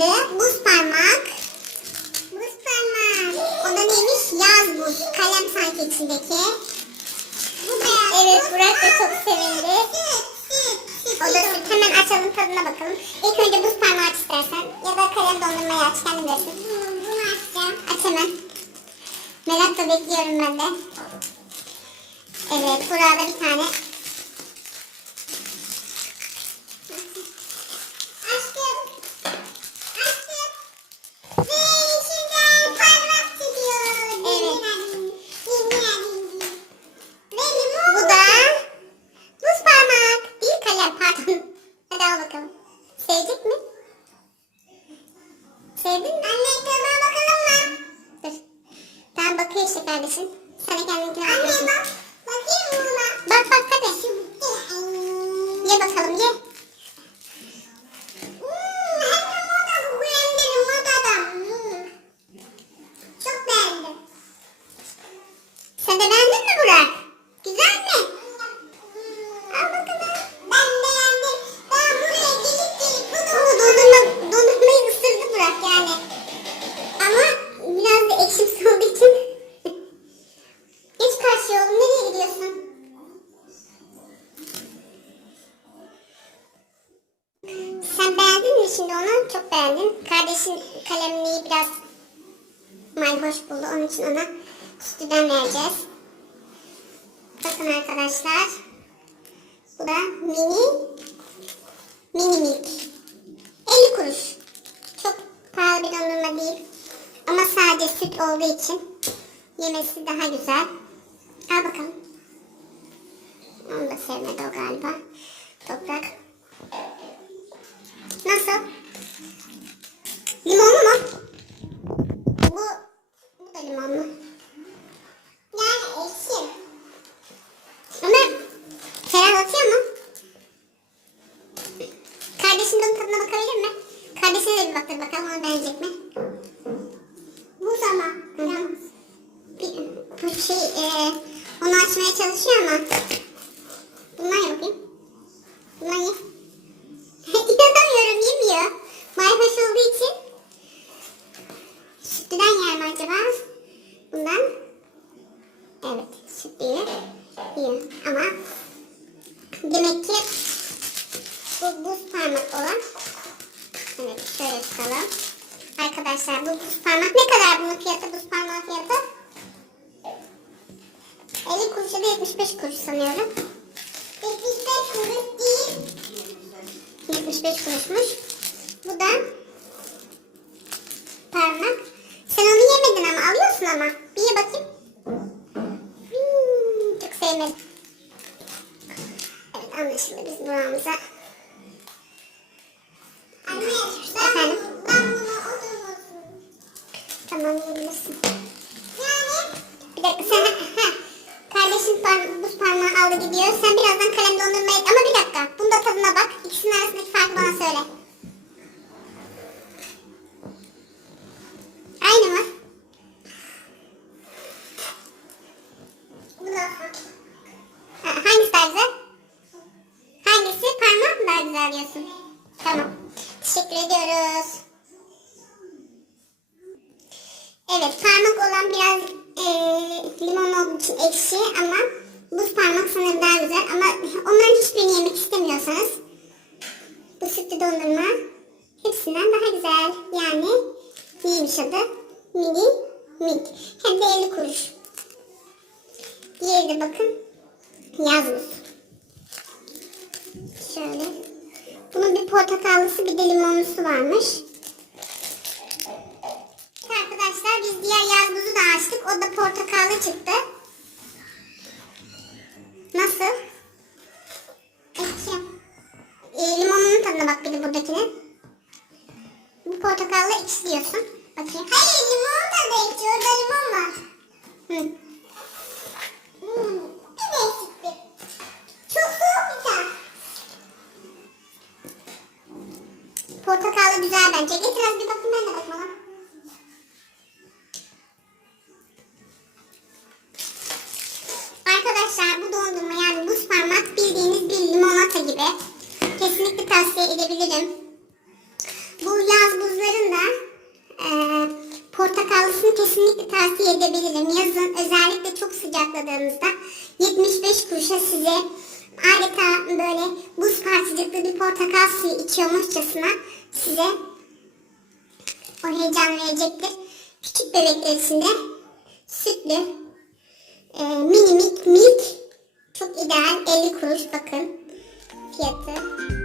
buzları. Buz parmak. Buz parmak. O da neymiş? Yaz buz. Kalem sanki içindeki. Evet Burak da çok sevindi. O da süt. Hemen açalım tadına bakalım. İlk önce buz parmağı aç istersen. Ya da kalem dondurmayı aç kendin bilirsin. Bunu açacağım. Aç hemen. Merakla bekliyorum ben de. Evet burada bir tane. Açtım. Açtım. Ve içinden parmak çıkıyor. Evet. Ve limon. Bu da buz parmak. Bir kalem pardon. Hadi al bakalım. Sevecek mi? Sevdin mi? Anne tadına bakalım mı? Dur. Tamam kardeşim. Sen de bakıyorsun. Anne bak. Bakayım buna. Bak bak hadi. Ye bakalım ye. Hmm, hem moda bu hem de modadan. Hmm. Çok beğendim. Sen de beğendin mi Burak? Sen beğendin mi şimdi onu? Çok beğendin. Kardeşin kalemliği biraz mayhoş buldu. Onun için ona sütüden vereceğiz. Bakın arkadaşlar. Bu da mini mini milk. 50 kuruş. Çok pahalı bir dondurma değil. Ama sadece süt olduğu için yemesi daha güzel. Al bakalım. Onu da sevmedi o galiba. Toprak. Nasıl? Limonlu mu? Bu, bu da limonlu. Yani ekşi. Ama ferahlatıyor mu? Kardeşin de onun tadına bakabilir mi? Kardeşine de bir baktır bakalım onu beğenecek mi? Bu zaman. Bir, bu şey e, onu açmaya çalışıyor ama. Bundan ye bakayım. Bundan ye. Mayhoş olduğu için. Sütlüden yer acaba? Bundan. Evet sütlüyü yiyor. Ama demek ki bu buz parmak olan. Evet şöyle tutalım. Arkadaşlar bu buz parmak ne kadar bunun fiyatı buz parmağı fiyatı? 50 kuruş ya da 75 kuruş sanıyorum. 75 kuruş değil. 75 kuruşmuş. Bu da parmak. Sen onu yemedin ama alıyorsun ama. Bir ye bakayım. Hmm, çok sevmedim. Evet anlaşıldı biz buramıza. Anne Efendim? ben bunu oturmasın. Tamam yiyebilirsin. Yani? Bir dakika sen ha, kardeşin par buz parmağı aldı gidiyor. Sen birazdan kalem dondurmayı ama bir dakika. Bunda tadına bak. İkisinin arasındaki farkı bana söyle. Aynı mı? Bu nasıl? Ha, hangisi daha güzel? Hangisi? Parmak mı daha güzel diyorsun? Tamam. Teşekkür ediyoruz. Evet parmak olan biraz eee limon olduğu için ekşi ama buz parmak sanırım daha güzel ama onların hiçbirini yemek istemiyorsanız bu sütlü dondurma hepsinden daha güzel. Yani neymiş adı? Mini milk. Hem de 50 kuruş. Diğeri de bakın yazmış. Şöyle. Bunun bir portakallısı bir de limonlusu varmış. Arkadaşlar biz diğer yaz buzu da açtık. O da portakallı çıktı. Nasıl? Ekşi. E, limonun tadına bak bir de buradakine. Bu portakallı ekşi diyorsun. Bakayım. Hayır limon tadı ekşi. Orada limon var. Hı. Hmm, bir değişiklik. Çok soğuk bir. Portakallı güzel bence. Getir az bir bakayım ben de bakayım portakallısını kesinlikle tavsiye edebilirim. Yazın özellikle çok sıcakladığınızda 75 kuruşa size adeta böyle buz parçacıklı bir portakal suyu içiyormuşçasına size o heyecan verecektir. Küçük bebekler için de sütlü e, mini milk milk çok ideal 50 kuruş bakın fiyatı.